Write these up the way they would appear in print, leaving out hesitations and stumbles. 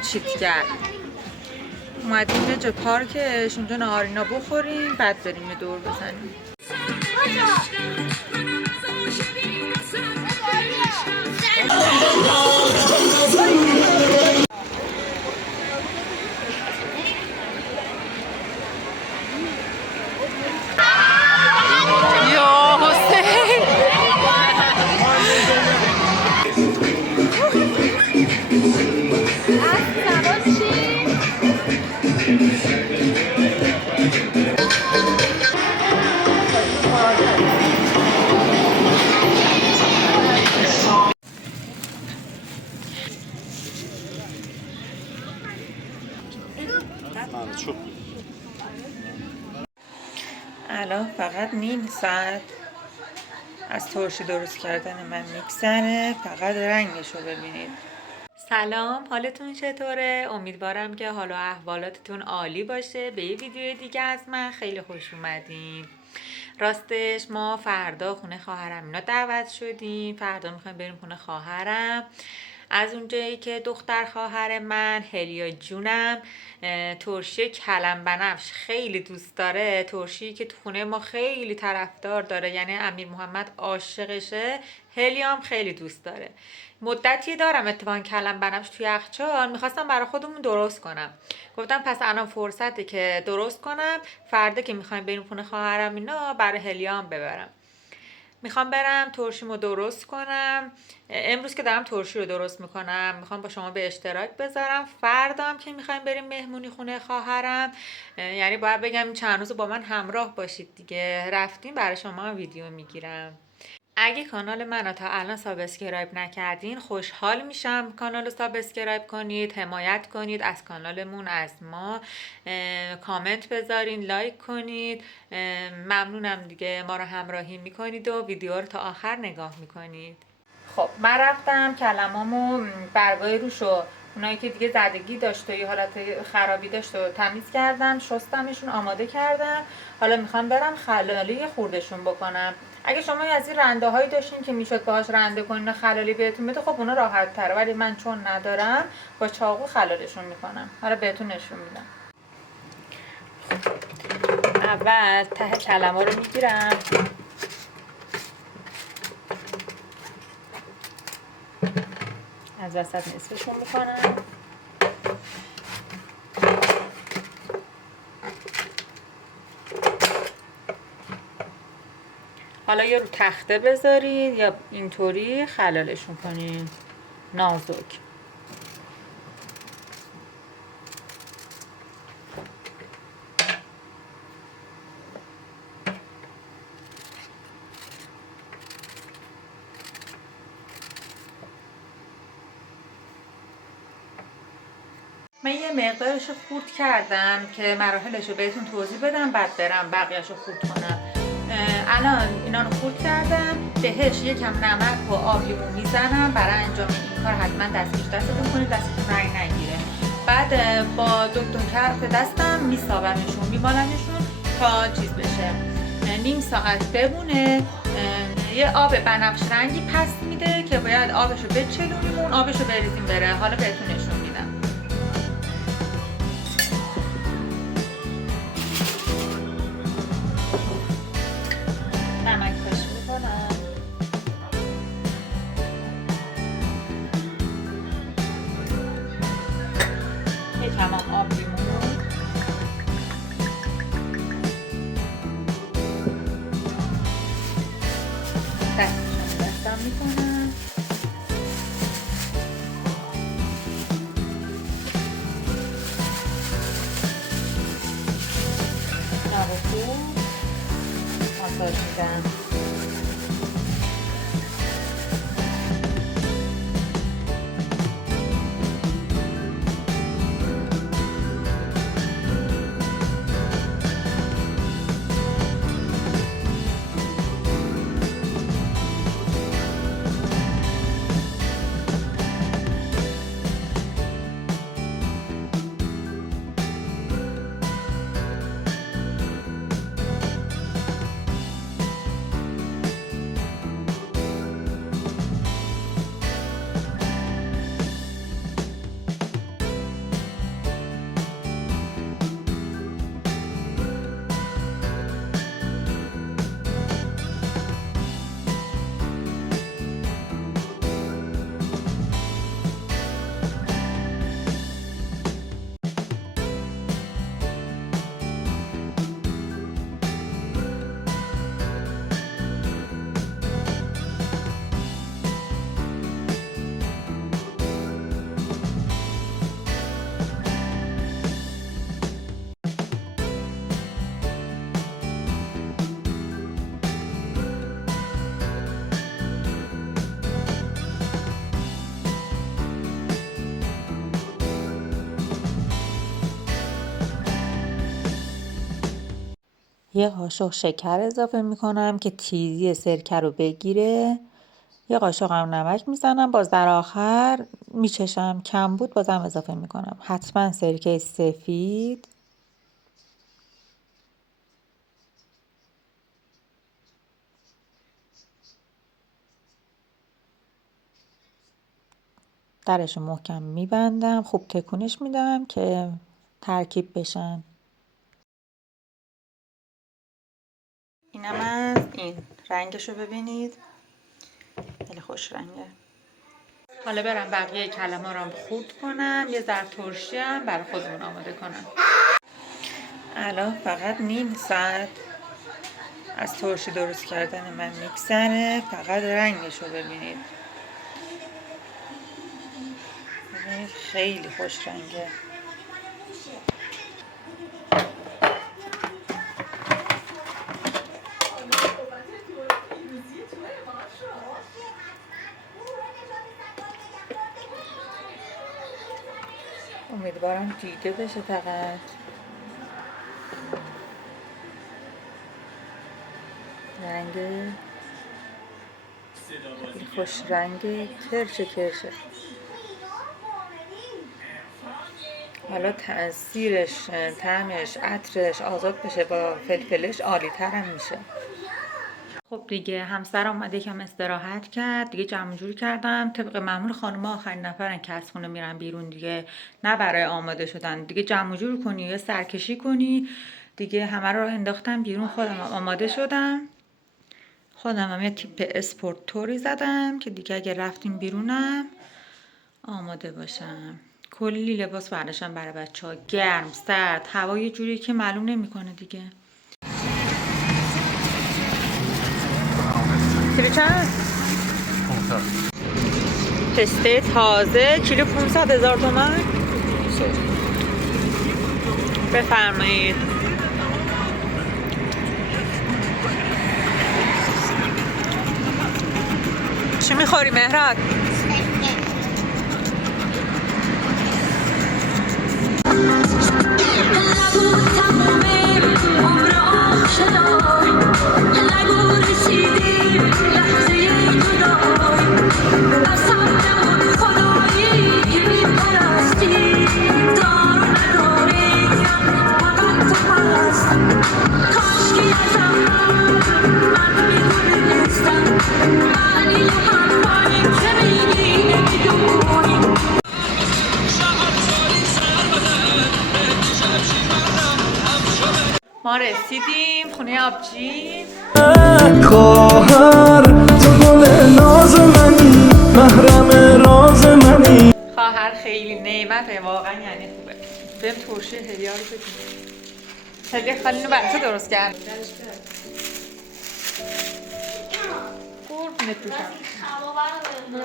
چیتگر. اومدیم یه جا پارکش اونجا نهارینا بخوریم بعد بریم یه دور بزنیم. الان فقط نیم ساعت از ترشی درست کردن من میگذره، فقط رنگش رو ببینید. سلام، حالتون چطوره؟ امیدوارم که حال و احوالاتتون عالی باشه. به یه ویدیو دیگه از من خیلی خوش اومدین. راستش ما فردا خونه خواهرم اینا دعوت شدیم. فردا میخوایم بریم خونه خواهرم. از اونجایی که دختر خواهر من هلیا جونم ترشی کلم بنفش خیلی دوست داره، ترشی که تو خونه ما خیلی طرفدار داره، یعنی امیر محمد عاشقشه، هلیا هم خیلی دوست داره. مدتی دارم اتفاقا کلم بنفش توی یخچال، میخواستم برای خودمون درست کنم. گفتم پس الان فرصته که درست کنم، فردا که میخوایم بریم خونه خواهرم اینا برای هلیا هم ببرم. میخوام برم ترشیمو درست کنم. امروز که دارم ترشی رو درست میکنم میخوام با شما به اشتراک بذارم. فردا هم که میخوایم بریم مهمونی خونه خواهرم، یعنی باید بگم چند روز با من همراه باشید دیگه. رفتیم برای شما ویدیو میگیرم. اگه کانال منو تا الان سابسکرایب نکردین خوشحال میشم کانال رو سابسکرایب کنید، حمایت کنید از کانالمون، از ما کامنت بذارین، لایک کنید. ممنونم دیگه، ما رو همراهی میکنید و ویدیو رو تا آخر نگاه میکنید. خب من رفتم کلمامو برگای روشو اونایی که دیگه زدگی داشت و یه حالت خرابی داشت و تمیز کردم، شستمشون، آماده کردم. حالا میخوام برم خلالی خوردشون بکنم. اگه شما از این رنده هایی داشتین که میشد باهاش رنده کنین و خلالی بهتون بده، خب اونا راحت تره، ولی من چون ندارم با چاقو خلالشون میکنم. حالا بهتون نشون میدم. اول ته کلم‌ها رو میگیرم، از وسط نصفشون میکنم. حالا یا رو تخته بذارید یا اینطوری خلالشون کنین نازک. من یه مقدارش رو خورد کردم که مراحلش رو بهتون توضیح بدم، بعد برم بقیهش رو خورد کنم. الان اینا رو خورد کردم، بهش یکم نمک و آب لیمو میزنم. برای انجام این کار حتما دستتون کنید، دستتون رنگ نگیره. بعد با دکتر کرف دستم میسابمشون، میمالمشون تا چیز بشه، نیم ساعت بمونه. یه آب بنفش رنگی پس میده که باید آبشو بچلونیم و اون آبشو بریزیم بره. حالا بهتون نشون میدم. نمک پاش میکنم، یه کمان آب لیمو، دستم میکنم. نباخو ماساژ میدم. یه قاشق شکر اضافه میکنم که تیزی سرکه رو بگیره. یه قاشق هم نمک میزنم. باز در آخر میچشم، کم بود بازم اضافه میکنم. حتما سرکه سفید. درش رو محکم میبندم. خوب تکونش میدم که ترکیب بشن. اینم از این. رنگش رو ببینید، خیلی خوش رنگه. حالا برم بقیه کلمه رو خورد کنم. یه ذره ترشی هم برای خودمون آماده کنم. الان فقط نیم ساعت از ترشی درست کردن من میگذره. فقط رنگش رو ببینید، خیلی خوش رنگه. امیدوارم دیده بشه. فقط رنگ خیلی خوش رنگه، کرشه. حالا تاثیرش، طعمش، عطرش آزاد بشه با فلفلش، عالی تر هم میشه. خب دیگه همسر اومده یکم استراحت کرد، دیگه جمع جور کردم. طبق معمول خانم‌ها آخرین نفرن که از خونه میرن بیرون دیگه، نه برای آماده شدن دیگه. جمع جور کنی یا سرکشی کنی دیگه. همه رو انداختم بیرون، خودم آماده شدم. خودم هم یه تیپ اسپورت توری زدم که دیگه اگه رفتیم بیرونم آماده باشم. کلی لباس برداشتم برای بچه‌ها، گرم، سرد، هوا یه جوری که معلوم نمی‌کنه دیگه. کیلو چند؟ 500. پسته تازه کیلو 500,000 تومان. بفرمایید. چی میخوری مهراد؟ ما رسیدیم خونه آبجی. خواهر تو گل ناز منی، محرم راز منی. خواهر خیلی نعمته واقعا، یعنی خوبه. بریم ترشی هدیه رو ببینیم. هدیه خالی اینو برای تو درست کرد. قربونت بشم.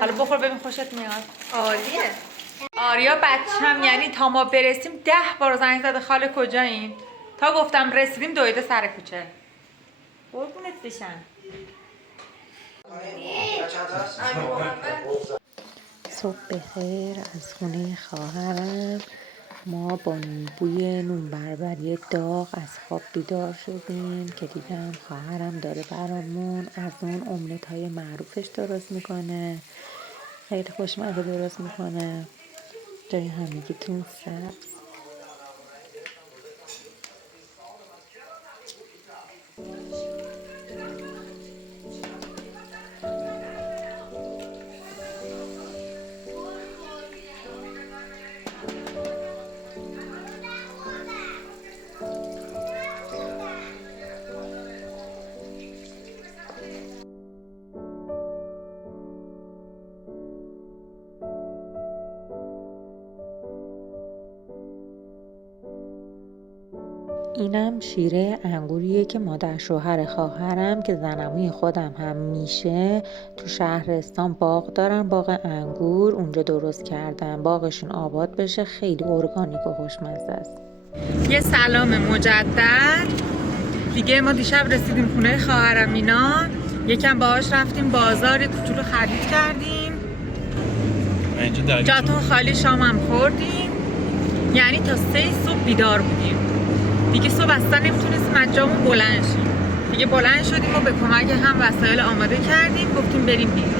حالا بخور ببین خوشت میاد. عالیه. آریا بچم یعنی تا ما برسیم 10 بار زنگ زده خاله کجایین؟ تا گفتم رسیدیم دویده سر کوچه. قربونت بشم. صبح بخیر از خونه خواهرم. ما با بوی نون بربری داغ از خواب بیدار شدیم که دیدم خواهرم داره برامون از اون املت های معروفش درست میکنه. خیلی خوشمزه درست میکنه. جای همگیتون سبز. اینم شیره انگوریه که مادر شوهر خواهرم که زنموی خودم هم میشه تو شهرستان باغ دارن، باغ انگور، اونجا درست کردن باغشون آباد بشه. خیلی ارگانیک و خوشمزه است. یه سلام مجدد دیگه. ما دیشب رسیدیم خونه خواهرم اینا، یکم باهاش رفتیم بازار، کوچولو خرید کردیم. جاتون خالی، شام هم خوردیم. یعنی تا 3 صبح بیدار بودیم دیگه. صبح اصلا نمیتونستیم از جامون بلند شیم. دیگه بلند شدیم و به کمک هم وسایل آماده کردیم، گفتیم بریم بیرون.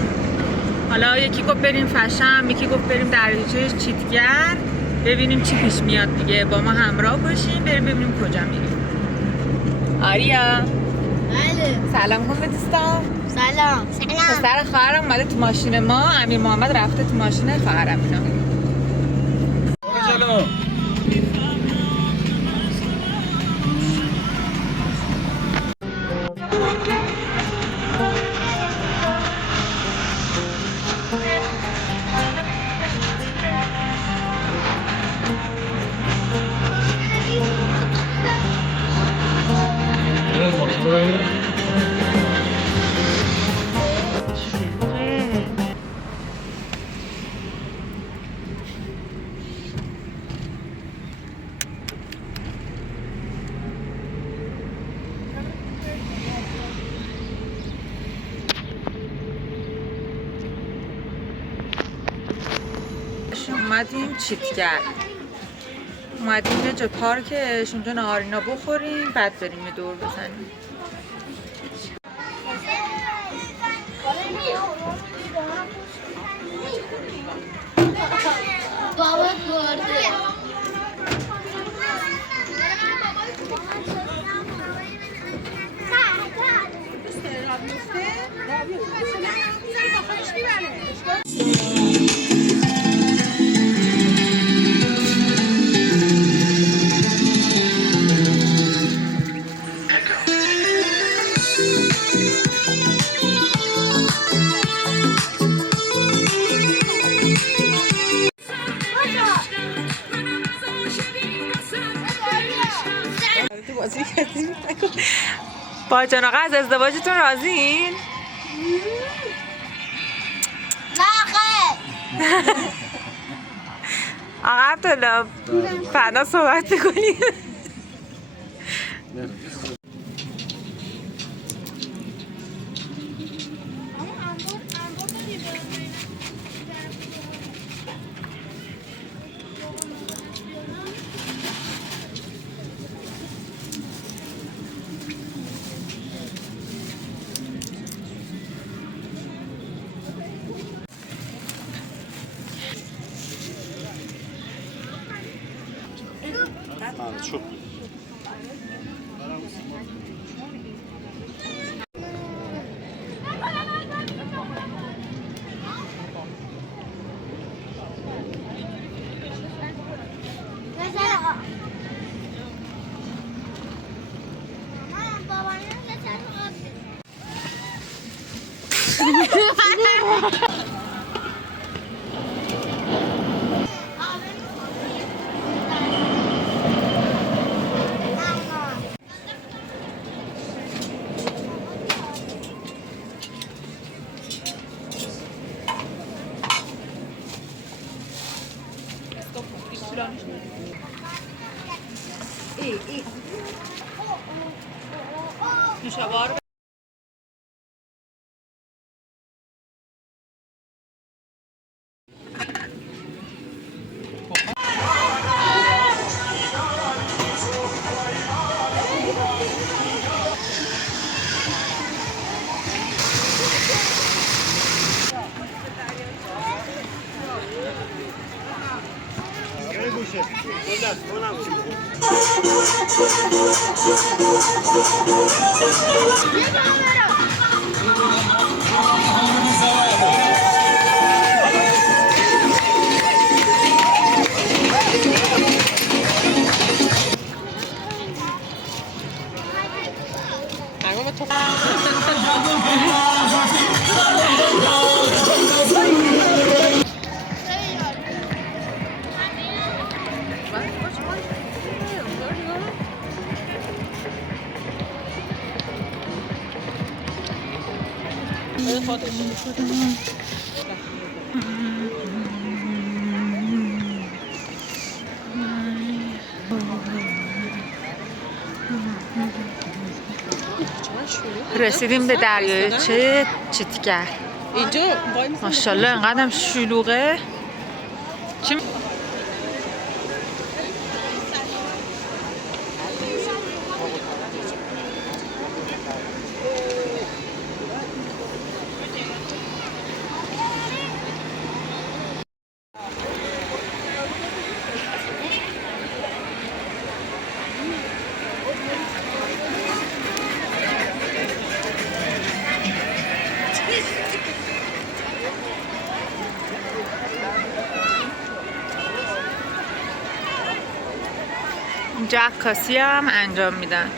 حالا یکی گفت بریم فشم، یکی گفت بریم دریاچه چیتگر ببینیم چی پیش میاد دیگه. با ما همراه باشیم بریم ببینیم کجا میریم. آریا بله. سلام کن به دوستان. سلام. پسر خواهرم اومده تو ماشین ما، امیر محمد رفته تو ماشین خواهرم. اینا جلو. اومدیم چیتگر، اومدیم یه جا پارکش اونجا نهارینا بخوریم بعد بریم یه دور بزنیم. بابا برده. با جناقه از ازدواجتون راضیین؟ نه آقا عبدالله فردا صحبت میکنیم. Çok. نوشابه رسیدیم به دریاچه چیتگر. اینجا ماشاءالله اینقدر شلوغه. چی اینجا عکاسی هم انجام میدن.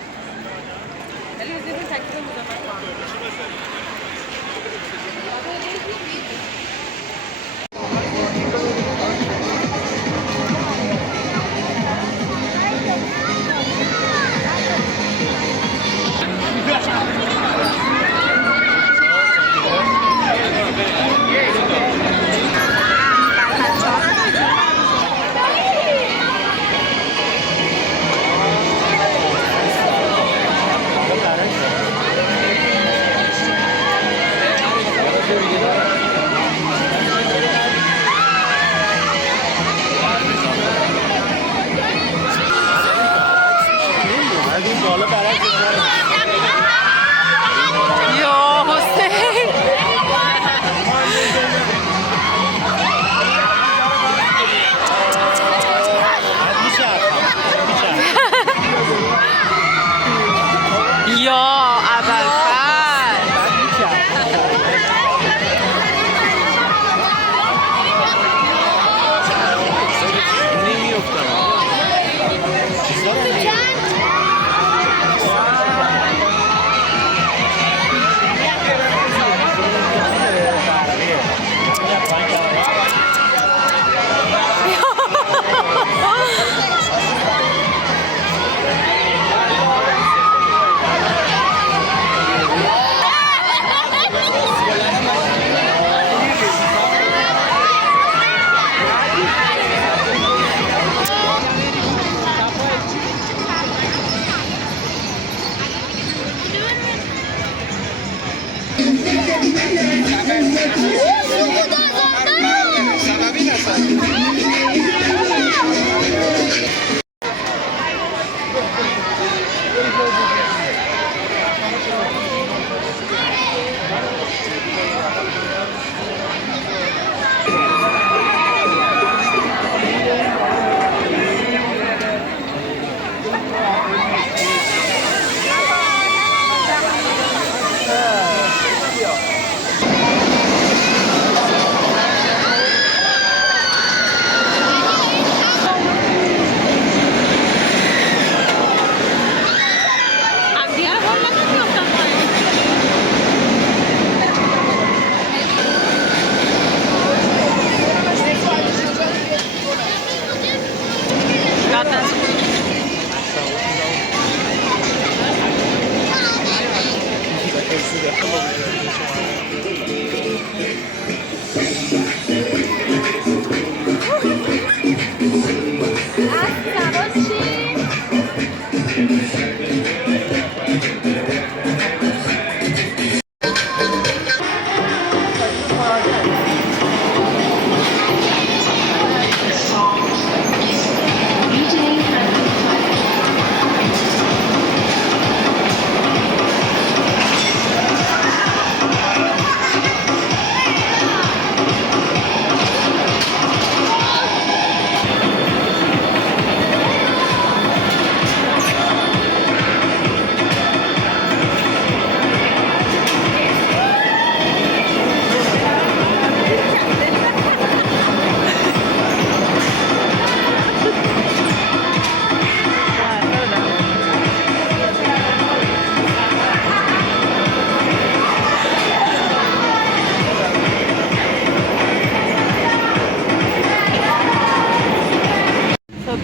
یا حسین یا ابوالفضل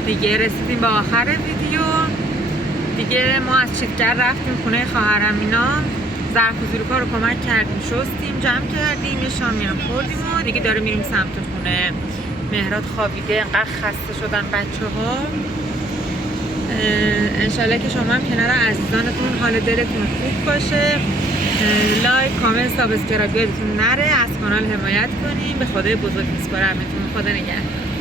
دیگه رسیدیم به آخر ویدیو دیگه. ما از چیتگر رفتیم خونه خواهرم اینا، ظرف و ظروفا رو کمک کردیم، شستیم، جمع کردیم، یه شامی هم خوردیم و دیگه داره میریم سمت خونه. مهراد خوابیده، انقدر خسته شدن بچه ها. انشالله که شما هم کنار عزیزانتون حال دلتون خوب باشه. لایک، کامنت، سابسکرایب یادتون نره. از کانال حمایت کنیم. به خدای بزرگ میسپارمتون. خدا نگهدار.